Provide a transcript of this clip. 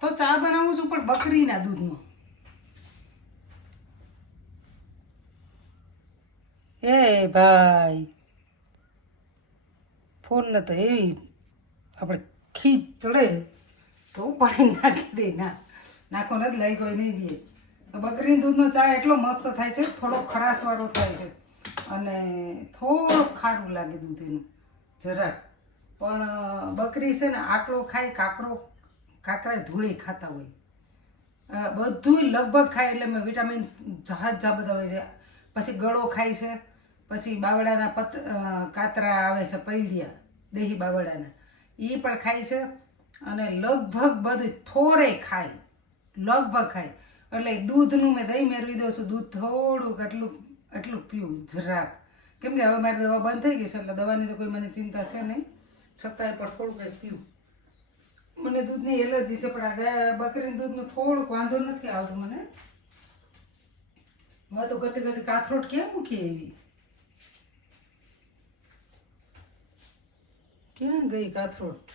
મસ્ત ચા બનાવું છું, પણ બકરીના દૂધનો. એ ભાઈ ફોન ન તો એવી આપણે ખીચ ચડે તો ઉપાડી નાખી દે. નાખો નથી લાગ્યો નહીં દે. બકરી દૂધનો ચા એટલો મસ્ત થાય છે, થોડો ખરાશવાળો થાય છે અને થોડોક ખારું લાગે દૂધ એનું જરાક. પણ બકરી છે ને આકડો ખાય, કાકરા ધૂળી ખાતા હોય, બધું લગભગ ખાય. એટલે મેં વિટામિન્સ જહાજ બધા હોય છે. પછી ગળો ખાય છે, પછી બાવળાના કાતરા આવે છે, પૈડિયા દેહી બાવળાના એ પણ ખાય છે. અને લગભગ બધું થોડે ખાય, લગભગ ખાય. એટલે દૂધનું મેં દહીં મેળવી દઉં છું. દૂધ થોડુંક એટલું પીવું જરાક, કેમ કે હવે મારી દવા બંધ થઈ ગઈ છે, એટલે દવાની તો કોઈ મને ચિંતા છે નહીં. છતાંય પણ થોડુંક કંઈક પીવું. મને દૂધની એલર્જી છે, પણ આ બકરીનું દૂધનું થોડુંક વાંધો નથી આવતો મને. હવે તો ઘટી કાથરોટ ક્યાં મૂકીએ એવી? ક્યાં ગઈ કાથરોટ?